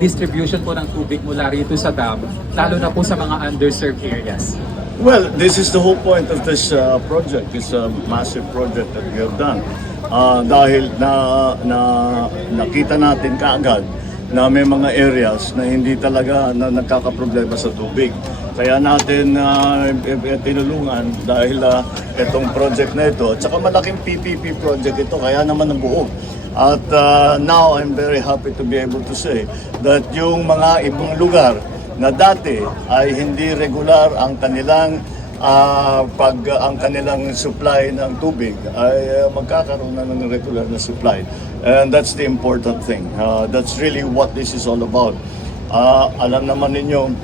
distribution po ng tubig mula rito sa dam, lalo na po sa mga underserved areas? Well, this is the whole point of this project, this massive project that we have done. Dahil nakita natin kaagad na may mga areas na hindi talaga na nagkakaproblema sa tubig. Kaya natin tinulungan dahil itong project na ito, at saka malaking PPP project ito, kaya naman nabuo. At now I'm very happy to be able to say that yung mga ibang lugar na dati ay hindi regular ang kanilang ang kanilang supply ng tubig ay magkakaroon na ng regular na supply. And that's the important thing. That's really what this is all about. Alam naman ninyo,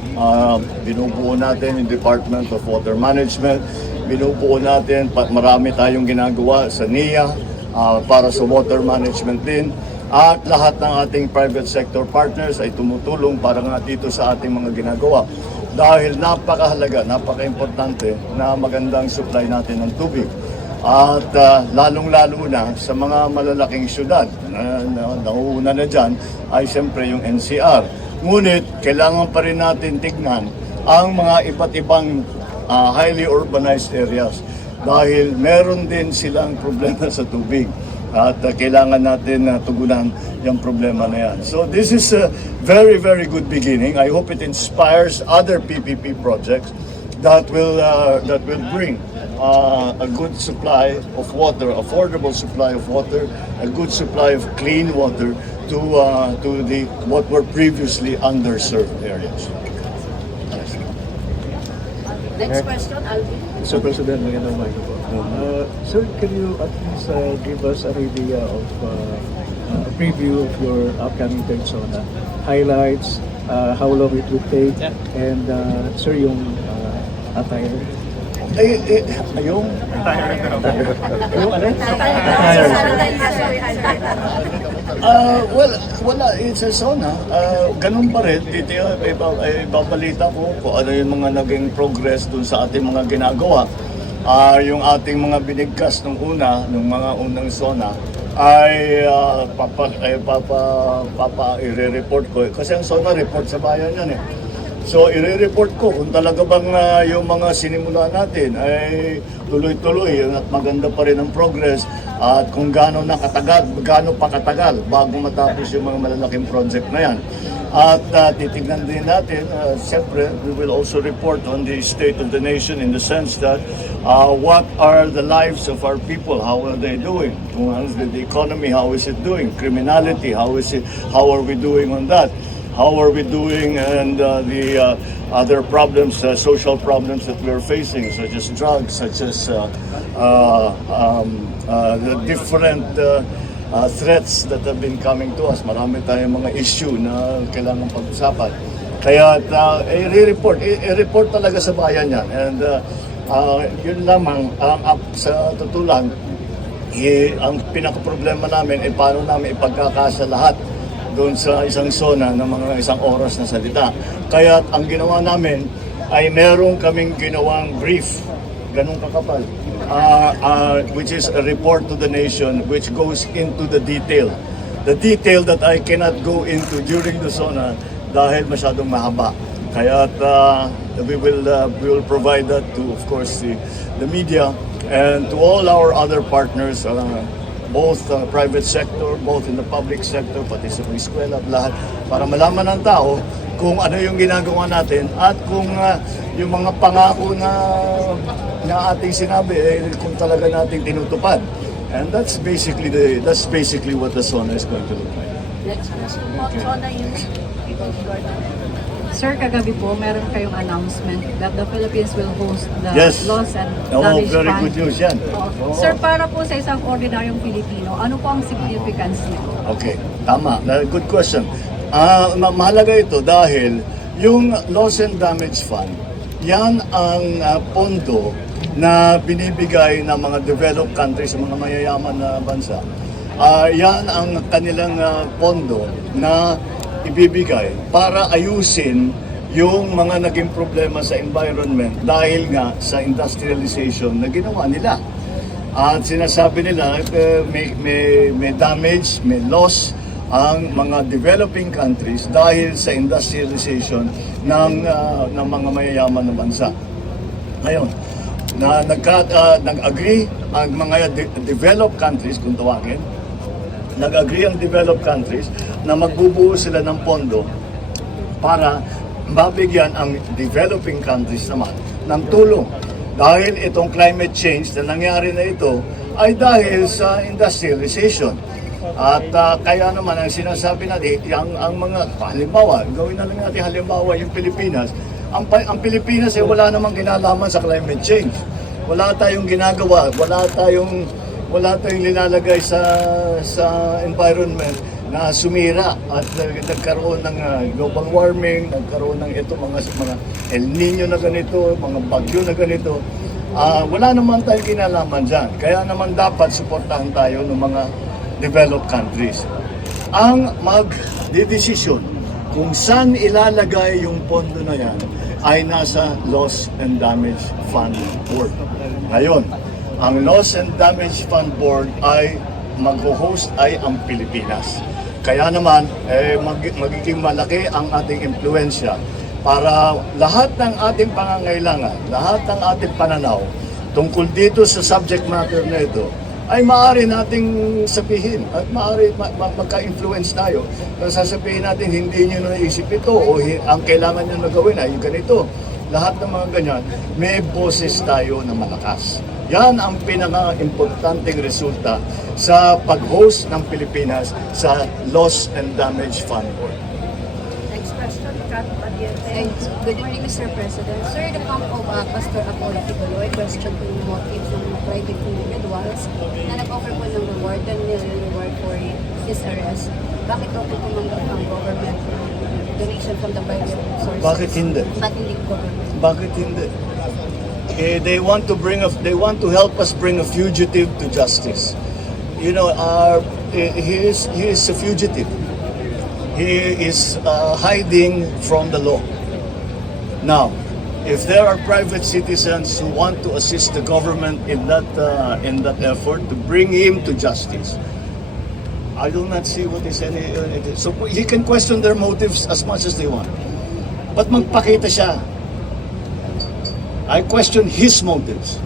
binubuo natin yung Department of Water Management, binubuo natin, marami tayong ginagawa sa NIA para sa water management din. At lahat ng ating private sector partners ay tumutulong para nga dito sa ating mga ginagawa. Dahil napakahalaga, napaka-importante na magandang supply natin ng tubig. At lalong-lalo na sa mga malalaking syudad, nauuna na dyan, ay siyempre yung NCR. Ngunit, kailangan pa rin natin tignan ang mga iba't ibang highly urbanized areas. Dahil meron din silang problema sa tubig. At kailangan natin tugunan yung problema na yan. So this is a very, very good beginning. I hope it inspires other PPP projects that will bring a good supply of water, affordable supply of water, a good supply of clean water to what were previously underserved areas. Next question, Alvin. Mr. President, magandang umaga po. Sir, can you at least give us an idea of a preview of your upcoming third zona? Highlights, how long it will take, and sir, yung attire? Yung Yung ano? well, wala, it's a sauna. Ganun pa rin, dito ibabalita ko kung ano yung mga naging progress dun sa ating mga ginagawa. Yung ating mga binigkas nung mga unang sauna, ay i-report ko. Kasi ang sauna report sa bayan yan eh. So, i-report ko kung talaga bang yung mga sinimula natin ay tuloy-tuloy at maganda pa rin ang progress at kung gaano pa katagal bago matapos yung mga malalaking project na yan. At titignan din natin, siyempre, we will also report on the state of the nation in the sense that what are the lives of our people, how are they doing? The economy, how is it doing? Criminality, how are we doing on that? How are we doing and the other problems, social problems that we're facing, such as drugs, such as the different threats that have been coming to us. Marami tayong mga issue na kailangan pag-usapan. Kaya i-report talaga sa bayan yan. And yun lamang, sa tutulan, ang pinaka-problema namin ay paano namin ipagkakasa lahat doon sa isang zona ng mga isang oras na salita. Kaya ang ginawa namin ay meron kaming ginawang brief, ganun kakapal, which is a report to the nation which goes into the detail. The detail that I cannot go into during the zona dahil masyadong mahaba. Kaya we will provide that to, of course, the media and to all our other partners, both private sector, both in the public sector, pati sa mga eskwela, lahat, para malaman ng tao kung ano yung ginagawa natin at kung yung mga pangako na ating sinabi, kung talaga nating tinutupad. And that's basically what the zona is going to look like. Next question po, Zona Youth. Sir, kagabi po, meron kayong announcement that the Philippines will host the Yes. Loss and Oh, Damage very Fund. good news yan. Oo. Sir, para po sa isang ordinaryong Pilipino, ano po ang significance niya? Okay, tama. Good question. Mahalaga ito dahil yung Loss and Damage Fund, yan ang pondo na binibigay ng mga developed countries sa mga mayayaman na bansa. Yan ang kanilang pondo na ibibigay para ayusin yung mga naging problema sa environment dahil nga sa industrialization na ginawa nila. At sinasabi nila may damage, may loss ang mga developing countries dahil sa industrialization ng mga mayayaman na bansa. Ngayon, nag-agree ang mga developed countries, kung tawagin, nag-agree ang developed countries na magbubuo sila ng pondo para mabigyan ang developing countries naman ng tulong. Dahil itong climate change na nangyari na ito ay dahil sa industrialization. At kaya naman ang sinasabi natin, ang mga halimbawa, gawin na lang natin halimbawa yung Pilipinas. Ang Pilipinas ay wala namang kinalaman sa climate change. Wala tayong ginagawa, wala tayong nilalagay sa environment na sumira at nagkaroon ng global warming, nagkaroon ng mga El Nino na ganito, mga bagyo na ganito. Wala naman tayong kinalaman dyan. Kaya naman dapat suportahan tayo ng mga developed countries. Ang magdedesisyon kung saan ilalagay yung pondo na yan ay nasa Loss and Damage Fund Board. Ngayon, ang Loss and Damage Fund Board ay mag-host ay ang Pilipinas. Kaya naman, magiging malaki ang ating impluensya para lahat ng ating pangangailangan, lahat ng ating pananaw tungkol dito sa subject matter na ito, ay maaari nating sabihin at maaari magka-influence tayo. Kung sasabihin natin, hindi nyo naisip ito o ang kailangan nyo na gawin ay ganito. Lahat ng mga ganyan, may boses tayo na malakas. Yan ang pinaka-importanting resulta sa pag-host ng Pilipinas sa Loss and Damage Fund Board. Next question, Kat Patiente. Thanks. Good morning, Mr. President. Sir, the camp of Pastor Apollo Tibuloy question po yung motive ng private individuals na nag-offer po ng reward, 10 million reward for his arrest. Bakit po tumanggap ang government donation from the private sources? Bakit hindi? Ba't hindi government? Bakit hindi? They want to help us bring a fugitive to justice. You know, he is a fugitive. He is hiding from the law. Now, if there are private citizens who want to assist the government in that effort to bring him to justice, I do not see what is any. So he can question their motives as much as they want, but magpakita siya. I question his motives.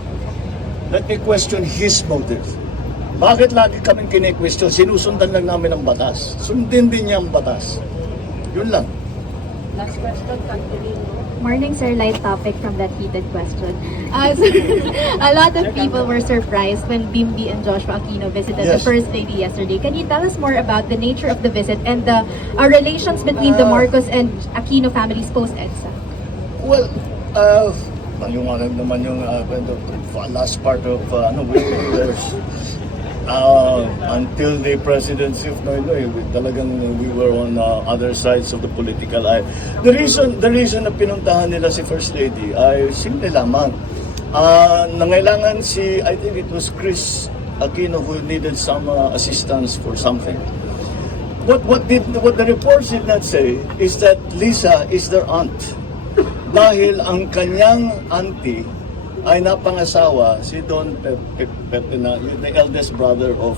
Let me question his motives. Bakit lagi kaming kine-question? Sinusundan lang namin ang batas. Sundin din niya ang batas. Yun lang. Last question, Catherine. Morning, sir. Light topic from that heated question. Sir, a lot of people were surprised when Bimbi and Joshua Aquino visited the Yes. First Lady yesterday. Can you tell us more about the nature of the visit and the relations between the Marcos and Aquino families post-EDSA? Well, maliwanag naman yung last part of until the presidency of Noynoy, talagang we were on other sides of the political aisle. The reason na pinuntahan nila si First Lady ay simple lamang. Nangailangan I think it was Chris Aquino who needed some assistance for something. What the reports did not say is that Lisa is their aunt. Dahil ang kanyang auntie ay napangasawa si Don Pepina, the eldest brother of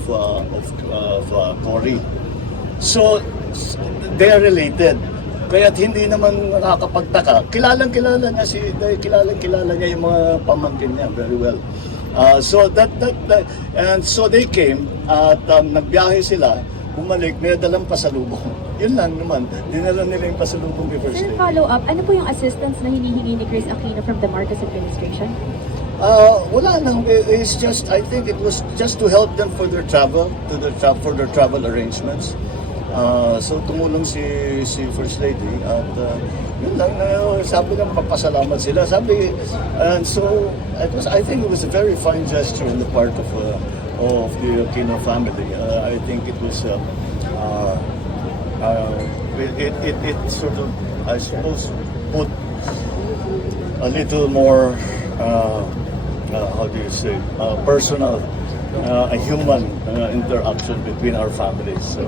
Cory. So they are related. Kaya't hindi naman nakakapagtaka. Kilalang kilala niya yung mga pamangkin niya very well. So they came at nagbiyahe sila. Bumalik, may dalang pasalubong. Yun lang naman. Dinala nila yung pasalubong kay First Sir, Lady. follow up, ano po yung assistance na hinihingi ni Chris Aquino from the Marcos administration? Wala nang. It's just, I think it was just to help them for their travel, for their travel arrangements. So tumulong si First Lady at yun lang, sabi ng papasalamat sila. And so I think it was a very fine gesture on the part of the Aquino family. I think it was it sort of, I suppose, put a little more how do you say, personal, a human interaction between our families. So,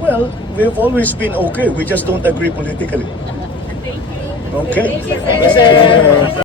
well, we've always been okay. We just don't agree politically. Okay?